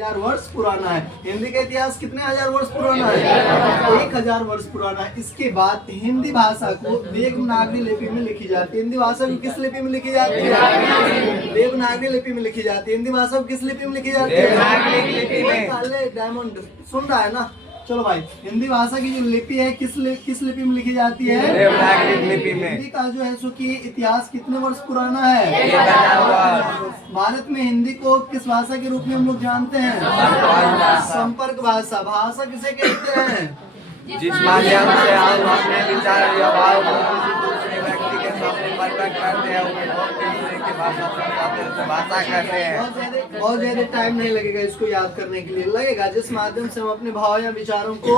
1000 वर्ष पुराना है। हिंदी का इतिहास कितने हजार वर्ष पुराना है? 1000 वर्ष पुराना है। इसके बाद हिंदी भाषा को देवनागरी लिपि में लिखी जाती है। हिंदी भाषा को किस लिपि में लिखी जाती है? देवनागरी लिपि में लिखी जाती है। हिंदी भाषा को किस लिपि में लिखी जाती है? देवनागरी लिपि में। काले डायमंड सुन रहा है ना? चलो भाई, हिंदी भाषा की जो लिपि है किस लिपि में लिखी जाती है? देवनागरी लिपि में। हिंदी का जो है सो कि इतिहास कितने वर्ष पुराना है? 1000 वर्ष। भारत में हिंदी को किस भाषा के रूप में हम लोग जानते हैं? संपर्क भाषा। भाषा किसे कहते हैं? जिस माध्यम से हम अपने विचार या भाव को किसी दूसरे व्यक्ति के सामने प्रकट करते हैं, उन्हें दूसरे की भाषा समझाते हैं, भाषा कहते हैं। बहुत ज्यादा टाइम नहीं लगेगा इसको याद करने के लिए। लगेगा जिस माध्यम से हम अपने भाव या विचारों को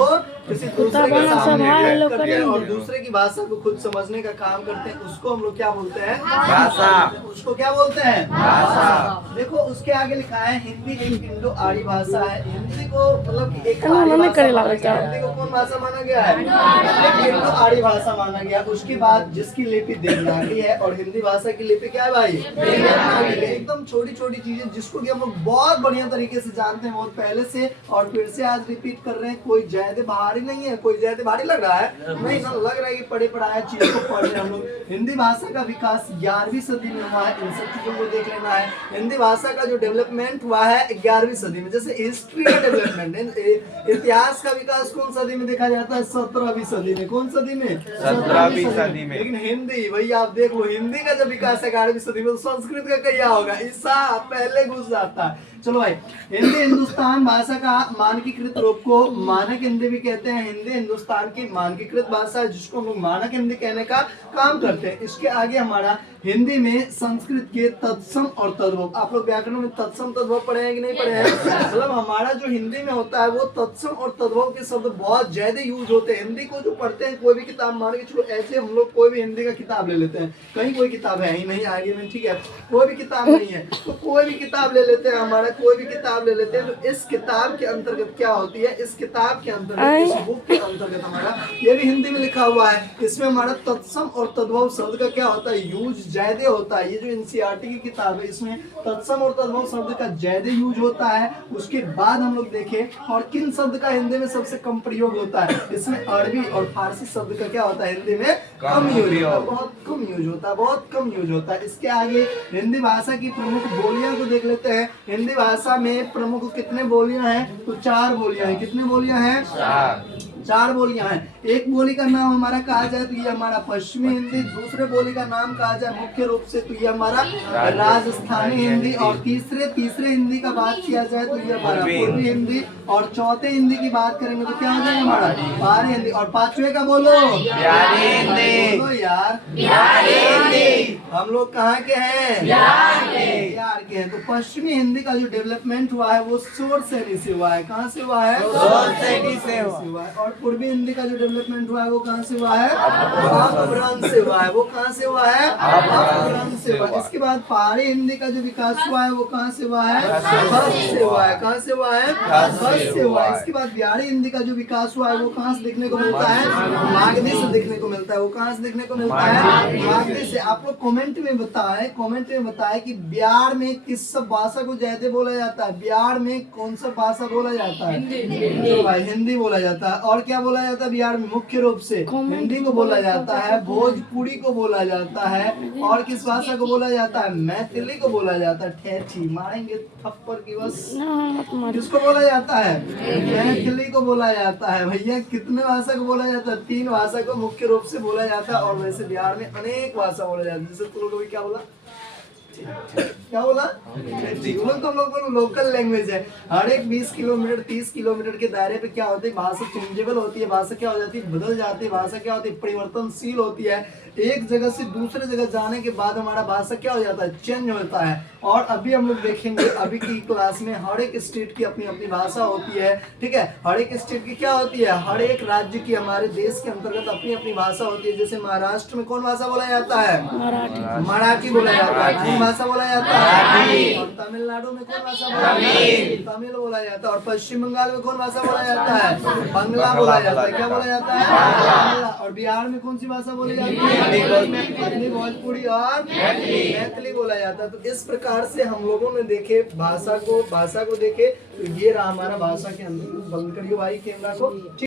किसी दूसरे के सामने व्यक्त करते हैं और दूसरे की भाषा को खुद समझने का काम करते हैं, उसको हम लोग क्या बोलते हैं? भाषा। उसको क्या बोलते हैं? भाषा। देखो उसके आगे लिखा है हिंदी एक इंडो आर्य भाषा है। हिंदी को मतलब कि एक आर्य भाषा माना गया। हिंदी को कौन भाषा माना गया है? एक इंडो आर्य भाषा माना गया। उसके बाद जिसकी लिपि देवनागरी है और हिंदी भाषा की लिपि क्या है भाई? देवनागरी है। एकदम छोटी छोटी चीजें जिसको कि हम लोग बहुत बढ़िया तरीके से जानते हैं बहुत पहले से, और फिर से आज रिपीट कर रहे हैं। कोई ज्यादा भारी नहीं है। कोई ज्यादा भारी लग रहा है? नहीं ना, लग रहा है कि पढ़े पढ़ाया चीज को पढ़ रहे हैं हम लोग। हिंदी भाषा का विकास 11वीं सदी में हुआ है। इन सब चीजों को देख लेना है। हिंदी भाषा का जो डेवलपमेंट हुआ है 11वीं सदी में। जैसे हिस्ट्री का डेवलपमेंट, इतिहास का विकास कौन सदी में देखा जाता है? 17वीं सदी में। कौन सदी में? 17वीं सदी में। लेकिन हिंदी भैया आप देख लो, हिंदी का जब विकास है 11वीं सदी में, तो संस्कृत का क्या होगा? ईसा पहले घुस जाता है। चलो भाई, हिंदी हिंदुस्तान भाषा का मानकीकृत रूप को मानक हिंदी भी कहते हैं। हिंदी हिंदुस्तान की मानकीकृत भाषा है जिसको हम लोग मानक हिंदी कहने का काम करते हैं। इसके आगे हमारा हिंदी में संस्कृत के तत्सम और तद्भव। आप लोग व्याकरण में तत्सम तद्भव पढ़े हैं कि नहीं पढ़े हैं? मतलब हमारा जो हिंदी में होता है वो तत्सम और तद्भव के शब्द बहुत ज्यादा यूज होते हैं। हिंदी को जो पढ़ते हैं, कोई भी किताब मान के चलो, ऐसे हम लोग कोई भी हिंदी का किताब ले लेते हैं, कहीं कोई किताब है ही नहीं आगे में, ठीक है, कोई भी किताब नहीं है, तो कोई भी किताब ले लेते हैं, हमारा कोई भी किताब ले लेते हैं, तो इस किताब के अंतर्गत क्या होती है? इस किताब के अंतर्गत, इस बुक के अंतर्गत हमारा ये भी हिंदी में लिखा हुआ है। इसमें हमारा तत्सम और तद्भव शब्द का क्या होता है? यूज ज्यादा होता है। ये जो एनसीईआरटी की किताब है इसमें तत्सम और तद्भव शब्द का ज्यादा यूज होता है। उसके बाद हम लोग देखें और किन शब्द का हिंदी में सबसे कम प्रयोग होता है? इसमें अरबी और फारसी शब्द का क्या होता है? हिंदी में कम यूज होता है, बहुत कम यूज होता है, बहुत कम यूज होता है। इसके आगे हिंदी भाषा की प्रमुख बोलियां को देख लेते हैं। हिंदी भाषा में प्रमुख कितने बोलियां हैं? तो 4 बोलियां हैं। कितने बोलियां हैं? 4 बोलियां हैं। एक बोली का नाम हमारा कहा जाए तो ये हमारा पश्चिमी हिंदी, दूसरे बोली का नाम कहा जाए मुख्य रूप से तो ये हमारा राजस्थानी हिंदी, और तीसरे हिंदी का बात किया जाए तो ये हमारा पूर्वी हिंदी, और चौथे हिंदी की बात करेंगे तो क्या हो जाएगा हमारा? बिहारी हिंदी, और 5वें का बोलो बिहारी हिंदी। बोलो यार, बिहारी हिंदी। हम लोग कहाँ के हैं? बिहार के हैं। तो पश्चिमी हिंदी का जो डेवलपमेंट हुआ है वो सोरसेनी से हुआ है। कहाँ से हुआ है? सोरसेनी से हुआ है। और पूर्वी हिंदी का जो डेवलपमेंट हुआ है वो कहाँ से हुआ है? अपभ्रंश से हुआ है। वो कहाँ से हुआ है? अपभ्रंश से हुआ है। इसके बाद पहाड़ी हिंदी का जो विकास हुआ है वो कहाँ से हुआ है? खस से हुआ है। कहाँ से हुआ है? खस से हुआ है। इसके बाद बिहारी हिंदी का जो विकास हुआ है वो कहाँ से देखने को मिलता है? मागधी से देखने को मिलता है। वो कहाँ से देखने को मिलता है? मागधी से। आप लोग कमेंट में बताएं कि बिहार में किस सब भाषा को ज्यादा बोला जाता है? बिहार में कौन सा भाषा बोला जाता है? हिंदी भाई, हिंदी बोला जाता है। और क्या बोला जाता है बिहार में? मुख्य रूप से हिंदी को बोला जाता है, भोजपुरी को बोला जाता है, और किस भाषा को बोला जाता है? मैथिली को बोला जाता है। ठेठी मारेंगे थप्पड़ की बस। किसको बोला जाता है? मैथिली को बोला जाता है। भैया कितने भाषा को बोला जाता है? 3 भाषा को मुख्य रूप से बोला जाता है। और वैसे बिहार में अनेक भाषा बोला जाता है। जैसे तुम लोग क्या बोला? क्या बोला? तो हम लोग लोकल लैंग्वेज है। हर एक 20 किलोमीटर 30 किलोमीटर के दायरे पे क्या होती है? भाषा चेंजेबल होती है। भाषा क्या हो जाती है? बदल जाती है। भाषा क्या होती है? परिवर्तनशील होती है। एक जगह से दूसरे जगह जाने के बाद हमारा भाषा क्या हो जाता है? चेंज होता है। और अभी हम लोग देखेंगे अभी की क्लास में हर एक स्टेट की अपनी अपनी भाषा होती है, ठीक है। हर एक स्टेट की क्या होती है? हर एक राज्य की हमारे देश के अंतर्गत अपनी अपनी भाषा होती है। जैसे महाराष्ट्र में कौन भाषा बोला जाता है? मराठी बोला जाता है। भाषा बोला जाता है? मराठी। और तमिलनाडु में कौन भाषा बोला जाता है? तमिल बोला जाता है। और पश्चिम बंगाल में कौन भाषा बोला जाता है? बांग्ला बोला जाता है। क्या बोला जाता है? बांग्ला। और बिहार में कौन सी भाषा बोली जाती है? हिंदी, भोजपुरी और मैथिली बोला जाता है। तो इस प्रकार से हम लोगों ने देखे भाषा को देखे। तो ये रहा हमारा भाषा के अंदर। बंद करियो भाई कैमरा को।